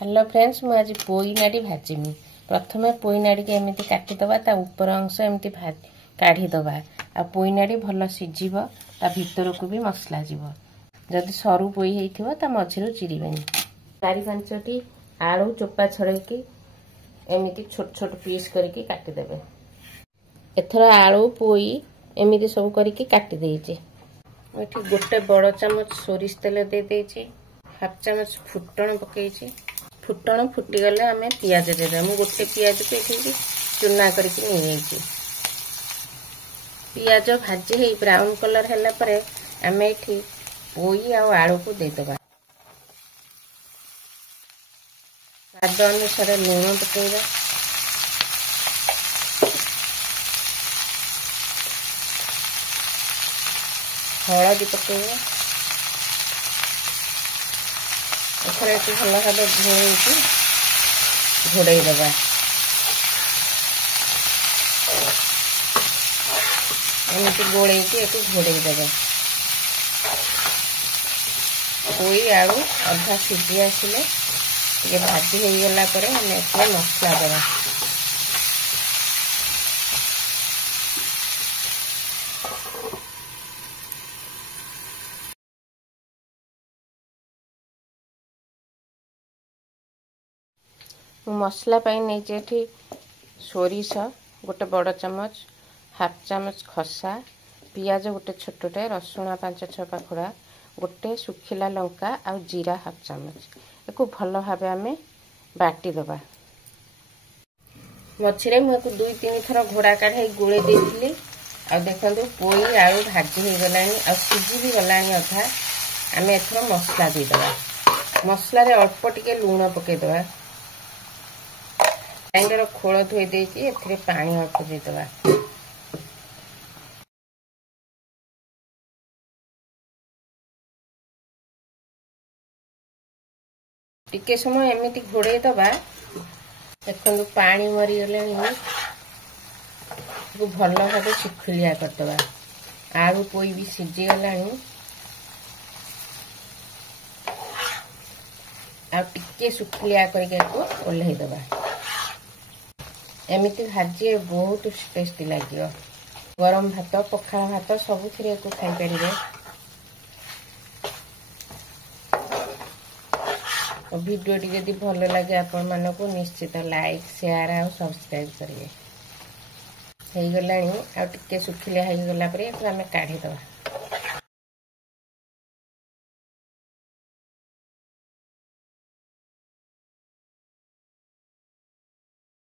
Hello friends मु आज पोई नाड़ी भाजिमी। प्रथमे पोई नाड़ी के एमती काटिदबा ता ऊपर अंश एमती काढ़ीदबा आ पोई नाड़ी भल सिझिब ता भितर को भी मसला जीव। जदि सरू पोई होइथिबो ता मझिरु चिरिबेनी। 4-5टी आलू चोपा छड़ेकी एमती छोट छोट पीस करके काटिदेबे। एथर आलू पोई एमती सब करके काटि देइचे। एठी गोटे बड़ चामच सोरिष तेल दे देइचे। हाफ चामच फुटण पकेइचे। फुटण फुटीगले आम पियाज देदेबा। मु गोटे पियाज को ये चूना करके नहीं पियाज भाजी है ब्राउन कलर है पर आम ये पोई आलू को देदेबा। स्वाद अनुसार लुण पकेबा। हलदी पकेबा। एथर भल भाव घोड़े दबा। एमती गोल घोड़े दबा। पोई आलू अधा सीझी आसिले भाजी हो गला मसला दबा। मसला नहीं सोरिष गोटे बड़ चामच, हाफ चामच खसा, पियाज गोटे छोटे, रसुण 5-6 पाखुड़ा, गोटे सुखिला लंका आ जीरा हाफ चामच एक भल भाव आम बाटीदबा। मझे मुझे 2-3 थर घोड़ा काढ़े गोले देती आ देखो पोई आलू भाजी हो गला आ सीझी भी गला अधा। आम एथर मसला देदबा। मसला रे अल्प टिके लुण पकेदबा। ग्राइंडर खोल धोई देकी एथिरे पानी अल्प देदबा। टिके समय एमती घोड़े दबा। देखो पानी मरीगले भल भाव सुखिलिया करदबा। आलू पोई भी सीझी गला आ टिके सुखिलिया करके ओल्है दबा। एमती भाजी बहुत टेस्टी लगे। गरम भात पखाल भात सबुथिरे खाई पारे। वीडियो जदि भल लगे आपण मानक निश्चित लाइक शेयर और सब्सक्राइब करेंगे। हो गला आ टिके सुखिलिया हो गला आम काढ़ीदबा।